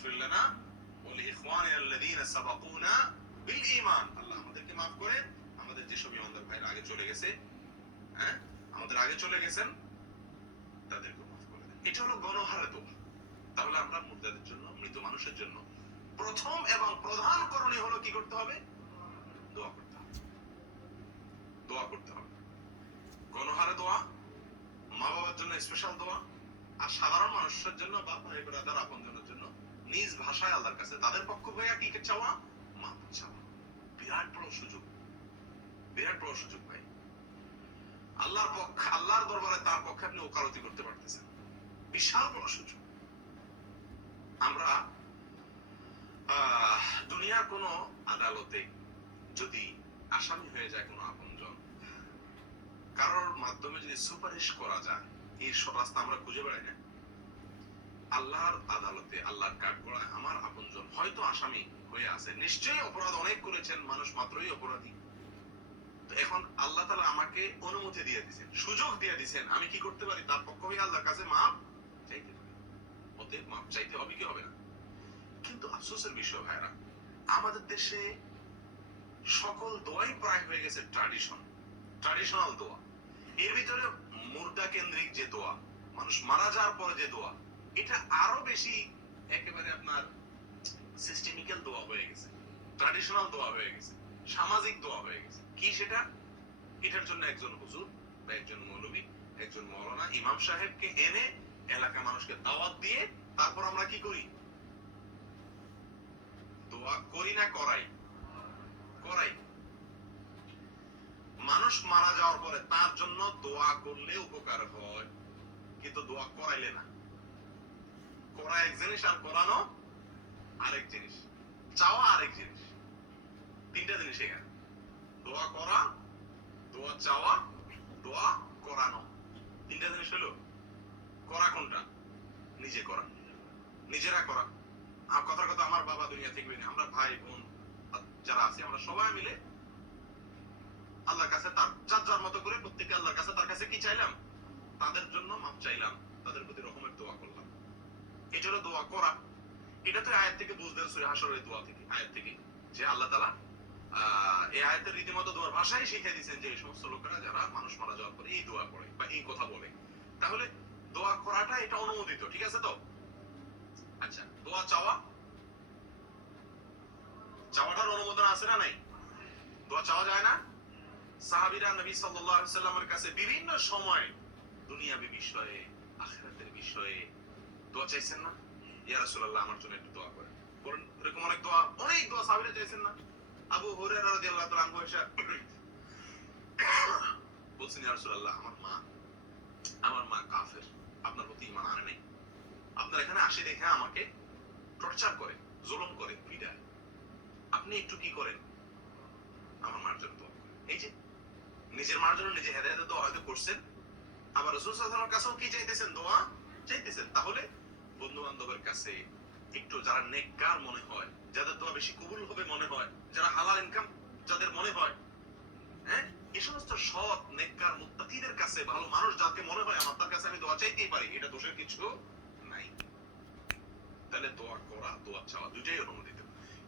ওয়াগফির লানা ওয়া লিইখওয়ানিনা আল্লাযীনা সাবাকুনা বিল ঈমান। আল্লাহ আমাদেরকে মাফ করেন, আমাদের যেসব ঈমানদার ভাইরা আগে চলে গেছে, হ্যাঁ আমাদের আগে চলে গেছেন, তাদেরকে মাফ করে দেন। এটা হলো গণহারে দোয়া। তাহলে আমরা মুর্দাদের জন্য, মৃত মানুষের জন্য প্রথম এবং প্রধান করণীয় হলো কি করতে হবে? দোয়া করতে হবে। দোয়া করতে হবে। গণহারে দোয়া, মা বাবার জন্য স্পেশাল দোয়া, আর সাধারণ মানুষের জন্য বা ভাই ব্রাদার আপনজনের জন্য নিজ ভাষায় আল্লাহর কাছে তাদের পক্ষ হয়ে কি চাওয়া? মাফ চাওয়া। বিরাট বড় সুযোগ, বিরাট বড় সুযোগ ভাই। আল্লাহর পক্ষে, আল্লাহর দরবারে তার পক্ষে আপনি ওকালতি করতে পারতেছেন, বিশাল বড় সুযোগ। আমরা দুনিয়ার কোন আদালতে যদি আসামি হয়ে যায় কোনো আপনজন, কারোর মাধ্যমে যদি সুপারিশ করা যায়, এই রাস্তা আমরা খুঁজে বেড়াই না। আল্লাহর আদালতে, আল্লাহর কাঠগড়ায় আমার আপনজন হয়তো আসামি হয়ে আছে, নিশ্চয়ই অপরাধ অনেক করেছেন, মানুষ মাত্রই অপরাধী। তো এখন আল্লাহ তাআলা আমাকে অনুমতি দিয়ে দিয়েছেন, সুযোগ দিয়ে দিয়েছেন, আমি কি করতে পারি? তার পক্ষ হয়ে আল্লাহর কাছে মাপ চাইতে পারি। অতএব মাপ চাইতে হবে কি হবে না? কিন্তু আফসোসের বিষয় ভাইরা, আমাদের দেশে সকল দোয়াই প্রায় হয়ে গেছে ট্র্যাডিশনাল দোয়া। এর ভিতরে মুর্দা কেন্দ্রিক যে দোয়া, মানুষ মারা যাওয়ার পরে যে দোয়া, এটা আরো বেশি একেবারে আপনার সিস্টেমিক্যাল দোয়া হয়ে গেছে, ট্র্যাডিশনাল দোয়া হয়ে গেছে, সামাজিক দোয়া হয়ে গেছে। কি সেটা? এটার জন্য একজন হুজুর বা একজন মৌলবী, একজন মাওলানা, ইমাম সাহেবকে এনে এলাকার মানুষকে দাওয়াত দিয়ে তারপর আমরা কি করি? দোয়া করি না করাই? করাই। মানুষ মারা যাওয়ার পরে তার জন্য দোয়া করলে উপকার হয়, কিন্তু দোয়া করাইলে না। করা এক জিনিস আর করানো আরেক জিনিস, চাওয়া আরেক জিনিস। তিনটা জিনিস এখানে: দোয়া করা, দোয়া চাওয়া, দোয়া করানো। তিনটা জিনিস হলো। করা কোনটা? নিজে করা, নিজেরা করা। কথার কথা, আমার বাবা দুনিয়া থেকে নেই, আমরা ভাই বোন যারা আছি, আমরা সবাই মিলে আল্লাহর কাছে তার যার যার মতো করে প্রত্যেকে আল্লাহর কাছে তার কাছে কি চাইলাম? তাদের জন্য মাপ চাইলাম, তাদের প্রতি রহমের দোয়া করলাম। এটা হলো দোয়া করা। এটা তো আয়াত থেকে বুঝলেন, সূরা হাশরের দোয়া থেকে, আয়াত থেকে, যে আল্লাহ তাআলা এই আয়াতের রীতিমতো দোয়ার ভাষাই শিখিয়ে দিয়েছেন যে এই সমস্ত লোকেরা যারা মানুষ মারা যাওয়ার পরে এই দোয়া করে বা এই কথা বলে, তাহলে দোয়া করাটা এটা অনুমোদিত, ঠিক আছে তো? আচ্ছা, দোয়া চাওয়া, চাওয়াটার অনুমোদন আছে না নাই? দোয়া চাওয়া যায় না? সাহাবীরা নবী সাল্লাল্লাহু আলাইহি ওয়াসাল্লামের কাছে বিভিন্ন সময় দুনিয়াবী বিষয়ে, আখিরাতের বিষয়ে দোয়া চাইছেন না? ইয়া রাসূলুল্লাহ, আমার জন্য একটু দোয়া করেন। বলেন, এরকম অনেক দোয়া সাহাবীরা চাইছেন না? আবু হুরায়রা রাদিয়াল্লাহু তাআলা আনহু এসে বলছেন, ইয়া রাসূলুল্লাহ, আমার মা কাফের, আপনার প্রতি ঈমান আনে নাই। আপনার এখানে আসে দেখে আমাকে টর্চার করে, জুলুম করে, পিটায়। আপনি একটু কি করেন? আমার মার জন্য দোয়া করেন। এই যে নিজের মার জন্য নিজে হেদায়েতের দোয়া হয়তো করছেন, আবার রাসূল সাল্লাল্লাহু আলাইহি ওয়াসাল্লামের কাছেও কি চাইতেছেন? দোয়া চাইতেছেন। তাহলে বন্ধু বান্ধবের কাছে একটু যারা নেককার মনে হয়, যাদের দোয়া বেশি কবুল হবে মনে হয়, যারা হালাল ইনকাম যাদের মনে হয়, হ্যাঁ, এই সমস্ত সৎ নেককার মুত্তাকিদের কাছে, ভালো মানুষ যাকে মনে হয় আমার তার কাছে আমি দোয়া চাইতেই পারি, এটা দোষের কিছু নাই। তাহলে দোয়া করা, দোয়া চাওয়া দুইটাই অনুমোদিত।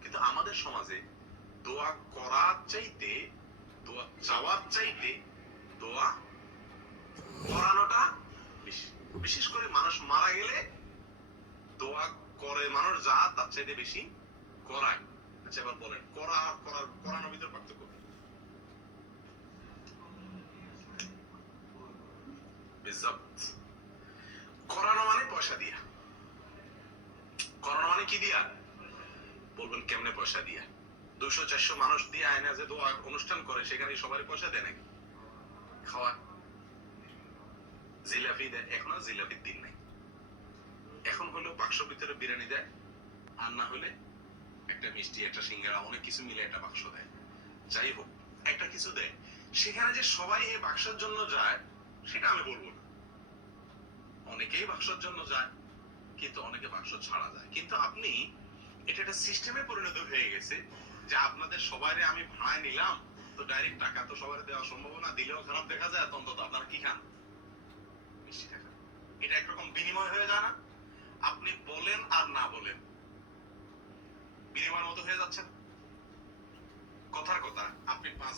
কিন্তু আমাদের সমাজে দোয়া করার চাইতে, দোয়া চাওয়ার চাইতে দোয়া করানোটা বেশি। বিশেষ করে মানুষ মারা গেলে দোয়া করে মানুষ যা তার চাইতে বেশি করায়। আচ্ছা, এবার বলেন, করা আর করানোর ভিতর পার্থক্য কি? করানো মানে পয়সা দিয়া। করানো মানে কি দিয়া? বলবেন কেমনে পয়সা দিয়া? 200-400 মানুষ দিয়ে আয়না যে দোয়া অনুষ্ঠান করে, সেখানে সবারই পয়সা দেয় নাকি? খাওয়া, জিলাপি দেয়। এখন আর জিলাপির দিন নাই, এখন হলো বাক্সর ভিতরে বিরিয়ানি দেয়, আর না হলে একটা মিষ্টি, একটা সিঙ্গারা, অনেক কিছু মিলে একটা বাক্স দেয়। যাই হোক, একটা কিছু দেয়। সেখানে যে সবাই এই বাক্সের জন্য যায় সেটা আমি বলবো না। অনেকেই বাক্সের জন্য যায়, কিন্তু অনেকে বাক্স ছাড়া যায়। কিন্তু আপনি, এটা একটা সিস্টেমে পরিণত হয়ে গেছে যে আপনাদের সবাইরে আমি ভাড়ায় নিলাম, তো ডাইরেক্ট টাকা তো সবাই দেওয়া সম্ভব না, দিলেও খারাপ দেখা যায়, অন্তত আপনারা কি খান? মিষ্টি টাকা। এটা একরকম বিনিময় হয়ে যায় না? আপনি বলেন আর না বলেন, বিনিময়ের মতো হয়ে যাচ্ছেন। কথার কথা, আপনি 5